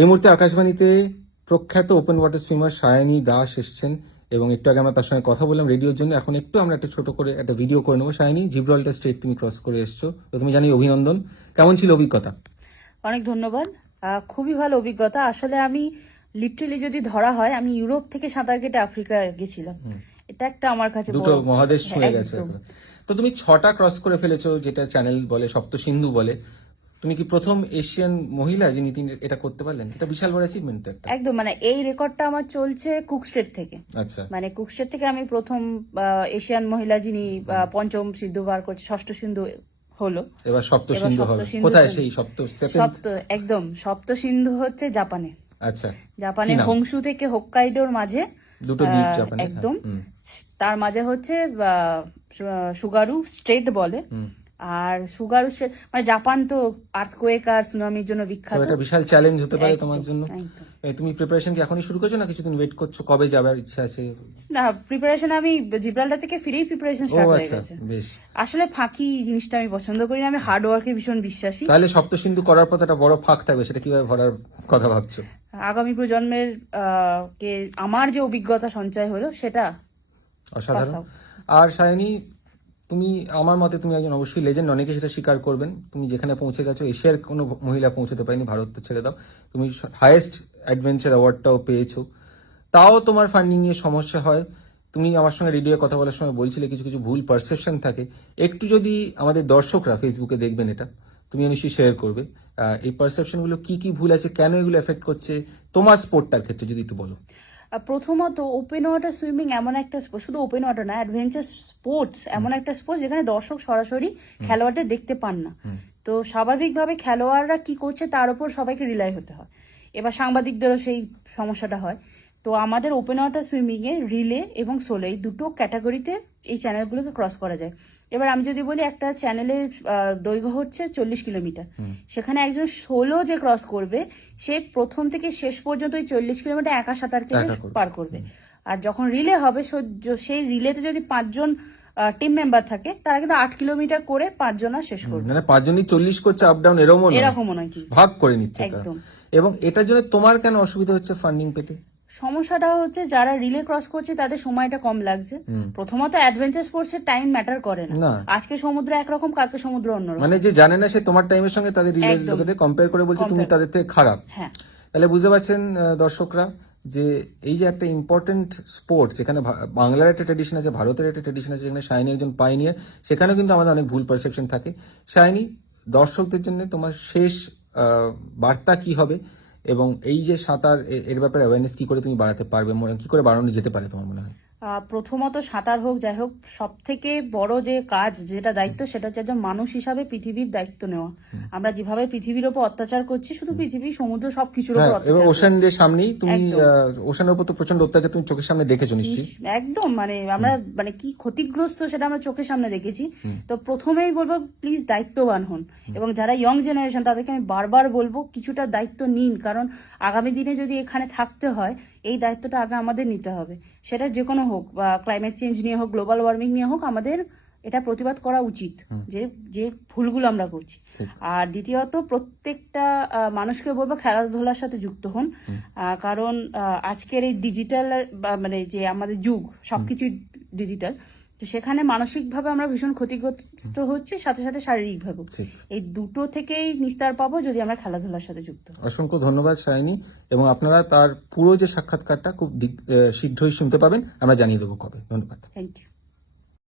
এই মুহূর্তে আকাশবাণীতে প্রখ্যাত open water swimmer Sayani Das এসছেন এবং একটু আগে আমরা তার সঙ্গে কথা বললাম রেডিওর জন্য। এখন একটু আমরা একটা ছোট করে একটা ভিডিও করে নেব। সায়নী জিব্রাল্টার স্ট্রেট তুমি ক্রস করে এসছো। তো তুমি জানি অভিনন্দন। কেমন ছিল অভিজ্ঞতা? অনেক ধন্যবাদ। খুবই ভালো অভিজ্ঞতা। আসলে আমি লিটারেলি যদি ধরা হয় আমি ইউরোপ থেকে সাঁতার কেটে আফ্রিকা গেছিলাম। এটা একটা আমার কাছে দুটো মহাদেশ ছুঁয়ে হ্যাঁ, গেছে তো তুমি ছটা ক্রস করে ফেলেছো যেটা চ্যানেল বলে সপ্ত সিন্ধু বলে। তুমি কি প্রথম এশিয়ান মহিলা যিনি তিনি এটা করতে পারলেন? এটা বিশাল বড় অ্যাচিভমেন্ট একটা। একদম মানে এই রেকর্ডটা আমার চলছে কুক স্টেট থেকে। আচ্ছা। মানে কুক স্টেট থেকে আমি প্রথম এশিয়ান মহিলা যিনি পঞ্চম সিন্ধু বার করছে ষষ্ঠ সিন্ধু হলো। এবার সপ্ত সিন্ধু হবে। কোথায় সেই সপ্ত সপ্ত একদম সপ্ত সিন্ধু হচ্ছে জাপানে। আচ্ছা জাপানের হোংসু থেকে হোক্কাইডোর মাঝে দুটো দ্বীপ জাপানে একদম। তার মাঝে হচ্ছে সুগারু স্ট্রেট বলে। আর সুগার মানে জাপান তো আর্থকোয়েক আর সুনামির জন্য বিখ্যাত। এটা বিশাল চ্যালেঞ্জ হতে পারে তোমার জন্য। তুমি প্রিপারেশন কি এখনই শুরু করছ না কিছুদিন ওয়েট করছ? কবে যাবার ইচ্ছা আছে? না প্রিপারেশন আমি জিব্রাল্টার থেকে ফিরেই প্রিপারেশন স্টার্ট হয়ে আচ্ছা গেছে। আসলে ফাঁকি জিনিসটা আমি পছন্দ করি না আমি হার্ড ওয়ার্কে ভীষণ বিশ্বাসী। তাহলে সপ্ত সিন্ধু করার পর তো একটা বড় ফাঁক থাকবে সেটা কীভাবে ভরার কথা ভাবছ? আগামী প্রজন্মের কে আমার যে অভিজ্ঞতা সঞ্চয় হলো সেটা অসাধারণ। আর সায়নী তুমি, আমার মতে তুমি একজন অবশ্যই লেজেন্ড অনেকে সেটা স্বীকার করবেন। তুমি যেখানে পৌঁছে গেছো, এশিয়ার কোনো মহিলা পৌঁছতে পারেনি, ভারত ছেড়ে দাও। তুমি হায়েস্ট অ্যাডভেঞ্চার অ্যাওয়ার্ডটাও পেয়েছ। তাও তোমার ফান্ডিং নিয়ে সমস্যা হয়। তুমি আমার সঙ্গে রেডিও কথা বলার সময় বলছিলে, কিছু কিছু ভুল পারসেপশন থাকে। একটু যদি আমাদের দর্শকরা ফেসবুকে দেখবেন এটা তুমি নিশ্চয়ই শেয়ার করবে। এই পারসেপশনগুলো কি কি ভুল আছে, কেন এগুলো এফেক্ট করছে, তোমার স্পোর্টটার ক্ষেত্রে যদি একটু বলো। প্রথমত ওপেন ওয়াটার সুইমিং এমন একটা স্পোর্টস শুধু ওপেন ওয়াটার না অ্যাডভেঞ্চার স্পোর্টস এমন একটা স্পোর্টস যেখানে দর্শক সরাসরি খেলোয়াড়দের দেখতে পান না। তো স্বাভাবিকভাবে খেলোয়াড়রা কি করছে তার উপর সবাইকে রিলাই হতে হয়। এবার সাংবাদিকদেরও সেই সমস্যাটা হয়। তো আমাদের ওপেন ওয়াটার সুইমিং এ রিলে এবং সোলে এই দুটো ক্যাটাগরিতে এই চ্যানেলগুলোকে ক্রস করা যায়। এবার আমি যদি বলি একটা চ্যানেলের দৈর্ঘ্য হচ্ছে চল্লিশ কিলোমিটার। সেখানে একজন ষোলো যে ক্রস করবে সে প্রথম থেকে শেষ পর্যন্ত ওই চল্লিশ কিলোমিটার একা সাঁতার কেটে পার করবে। আর যখন রিলে হবে সেই রিলেতে যদি পাঁচজন টিম মেম্বার থাকে তারা কিন্তু আট কিলোমিটার করে পাঁচজনা শেষ করবে। মানে পাঁচজনই চল্লিশ করছে আপ ডাউন এরকম নয়। এরকমও নয় কি? ভাগ করে নিচ্ছে একদম। এবং এটার জন্য তোমার কেন অসুবিধা হচ্ছে ফান্ডিং পেতে? সমস্যাটা হচ্ছে যারা রিলে ক্রস করছে তাদের সময়টা কম লাগছে। প্রথমত অ্যাডভেঞ্চার স্পোর্টস এর টাইম ম্যাটার করে না। আজকে সমুদ্র একরকম কালকে সমুদ্র অন্যরকম মানে যে জানে না সে তোমার টাইমের সঙ্গে তাদের একদম। লোকেদের কম্পেয়ার করে বলছে তুমি তাদের থেকে খারাপ। হ্যাঁ। তাহলে বুঝতে পারছেন দর্শকরা যে এই যে একটা ইম্পর্টেন্ট স্পোর্ট যেখানে বাংলার একটা ট্রেডিশন আছে ভারতের একটা ট্রেডিশন আছে যেখানে শাইনি একজন পাইনিয়ার সেখানেও কিন্তু আমাদের অনেক ভুল পারসেপশন থাকে। শাইনি দর্শকদের জন্য তোমার শেষ আহ, বার্তা কি হবে? এবং এই যে সাঁতার এর ব্যাপারে অ্যাওয়ারনেস কি করে তুমি বাড়াতে পারবে, মনে কি করে বাড়ানো যেতে পারে তোমার মনে হয়? প্রথমত সাঁতার হোক যাই হোক সব থেকে বড় যে কাজ যেটা দায়িত্ব সেটা হচ্ছে একজন মানুষ হিসাবে পৃথিবীর দায়িত্ব নেওয়া। আমরা যেভাবে পৃথিবীর ওপর অত্যাচার করছি শুধু পৃথিবী সমুদ্র সবকিছুর হ্যাঁ এবার ওশান ডে সামনেই তুমি ওশানের উপর তো প্রচণ্ড অত্যাচার তুমি চোখের সামনে দেখেছ নিশ্চয়ই। একদম মানে আমরা মানে কি ক্ষতিগ্রস্ত সেটা আমরা চোখের সামনে দেখেছি। তো প্রথমেই বলব প্লিজ দায়িত্ববান হন। এবং যারা ইয়ং জেনারেশন তাদেরকে আমি বারবার বলব কিছুটা দায়িত্ব নিন। কারণ আগামী দিনে যদি এখানে থাকতে হয় এই দায়িত্বটা আগে আমাদের নিতে হবে। সেটা যে কোনো হোক বা ক্লাইমেট চেঞ্জ নিয়ে হোক গ্লোবাল ওয়ার্মিং নিয়ে হোক আমাদের এটা প্রতিবাদ করা উচিত যে যে ভুলগুলো আমরা করছি। আর দ্বিতীয়ত প্রত্যেকটা মানুষকে বলব খেলাধুলার সাথে যুক্ত হন। কারণ আজকের এই ডিজিটাল মানে যে আমাদের যুগ সবকিছু ডিজিটাল তো সেখানে মানসিকভাবে আমরা ভীষণ ক্ষতিগ্রস্ত হচ্ছে সাথে সাথে শারীরিকভাবে এই দুটো থেকেই নিস্তার পাবো যদি আমরা খেলাধুলার সাথে যুক্ত অসংখ্য ধন্যবাদ সায়নী। এবং আপনারা তার পুরো যে সাক্ষাৎকারটা খুব শীঘ্রই শুনতে পাবেন আমরা জানিয়ে দেবো কবে। ধন্যবাদ। Thank you